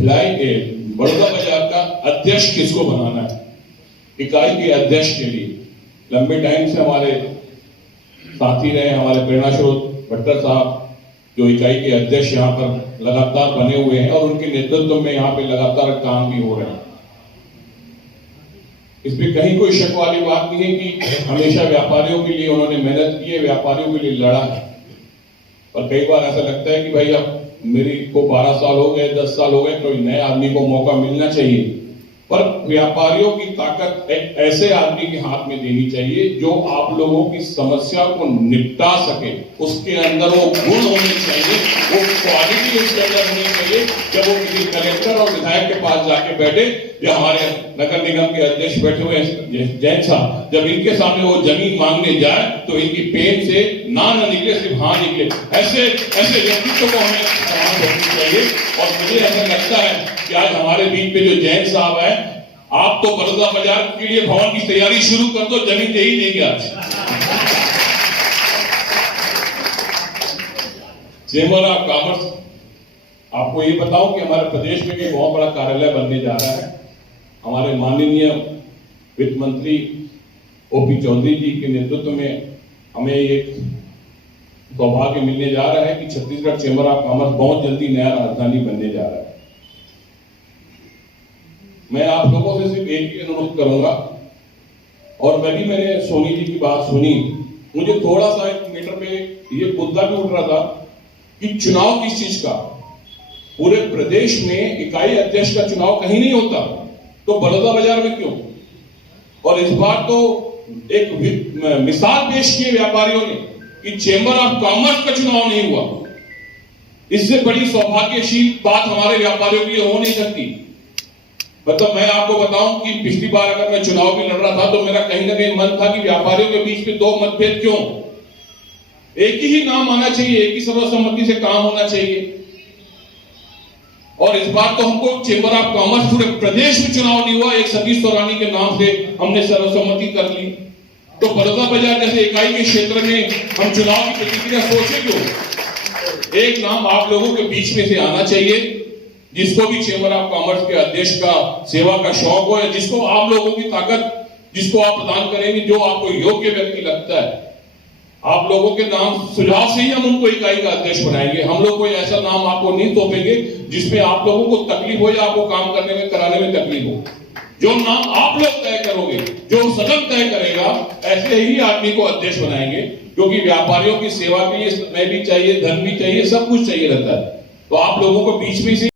भिलाई के बड़ौदा बाजार का अध्यक्ष किसको बनाना है, इकाई के अध्यक्ष के लिए लंबे टाइम से हमारे साथी रहे हमारे प्रेरणा स्रोत भट्टर साहब, जो इकाई के अध्यक्ष यहाँ पर लगातार बने हुए हैं और उनके नेतृत्व में यहाँ पे लगातार काम भी हो रहे हैं। इसमें कहीं कोई शक वाली बात नहीं है कि हमेशा व्यापारियों के लिए उन्होंने मेहनत की है, व्यापारियों के लिए लड़ा है। और कई बार ऐसा लगता है कि भाई अब मेरी को 12 साल हो गए, 10 साल हो गए, कोई नए आदमी को मौका मिलना चाहिए। पर व्यापारियों की ताकत एक ऐसे आदमी के हाथ में देनी चाहिए जो आप लोगों की समस्या को निपटा सके। उसके अंदर वो गुण होने चाहिए, वो क्वालिटी उसके अंदर होनी चाहिए। जब वो किसी कलेक्टर और विधायक के पास जाके बैठे, जो हमारे नगर निगम के अध्यक्ष बैठे हुए जैन साहब, जब इनके सामने वो जमीन मांगने जाए तो इनकी पेन से ना निकले, सिर्फ हाँ निकले। ऐसे व्यक्तित्व को हमें सम्मान करनी चाहिए। और मुझे ऐसा लगता है कि आज हमारे बीच में जो जैन साहब है, आप तो बड़ौदा बाजार के लिए भवन की तैयारी शुरू कर दो, जमीन दे ही देंगे आज। चेंबर ऑफ कॉमर्स, आपको ये बताऊं कि हमारे प्रदेश में भी बहुत बड़ा कार्यालय बनने जा रहा है। हमारे माननीय वित्त मंत्री ओपी चौधरी जी के नेतृत्व में हमें एक सौभाग्य मिलने जा रहा है कि छत्तीसगढ़ चेंबर ऑफ कॉमर्स बहुत जल्दी नया राजधानी बनने जा रहा है। मैं आप लोगों से सिर्फ एक ही अनुरोध करूंगा, और मैंने सोनी जी की बात सुनी, मुझे थोड़ा सा एक मीटर पे ये मुद्दा भी उठ रहा था कि चुनाव किस चीज का। पूरे प्रदेश में इकाई अध्यक्ष का चुनाव कहीं नहीं होता, तो बड़ौदा बाजार में क्यों? और इस बार तो एक मिसाल पेश की व्यापारियों ने कि चेंबर ऑफ कॉमर्स का चुनाव नहीं हुआ। इससे बड़ी सौभाग्यशील बात हमारे व्यापारियों के लिए हो नहीं सकती। मतलब मैं आपको बताऊं कि पिछली बार अगर मैं चुनाव भी लड़ रहा था तो मेरा कहीं ना कहीं मन था कि व्यापारियों के बीच में दो मतभेद क्यों, एक ही नाम आना चाहिए, एक ही सर्वसम्मति से काम होना चाहिए। और इस बार तो हमको चेंबर ऑफ कॉमर्स पूरे प्रदेश में चुनाव नहीं हुआ, एक सतीश तौरानी के नाम से हमने सर्वसम्मति कर ली। तो बड़ौदा बाजार जैसे इकाई के क्षेत्र में हम चुनाव की प्रतिक्रिया सोचे क्यों? एक नाम आप लोगों के बीच में से आना चाहिए, जिसको भी चेंबर ऑफ कॉमर्स के अध्यक्ष का सेवा का शौक हो, या जिसको आप लोगों की ताकत जिसको आप प्रदान करेंगे, जो आपको योग्य व्यक्ति लगता है, आप लोगों के नाम सुझाव से ही हम उनको इकाई का अध्यक्ष बनाएंगे। हम लोग कोई ऐसा नाम आपको नहीं सौंपेंगे जिसमें आप लोगों को तकलीफ हो या आपको काम करने में कराने में तकलीफ हो। जो नाम आप लोग तय करोगे, जो सदन तय करेगा, ऐसे ही आदमी को अध्यक्ष बनाएंगे। क्योंकि व्यापारियों की सेवा के लिए समय भी चाहिए, धन भी चाहिए, सब कुछ चाहिए रहता है। तो आप लोगों को बीच में से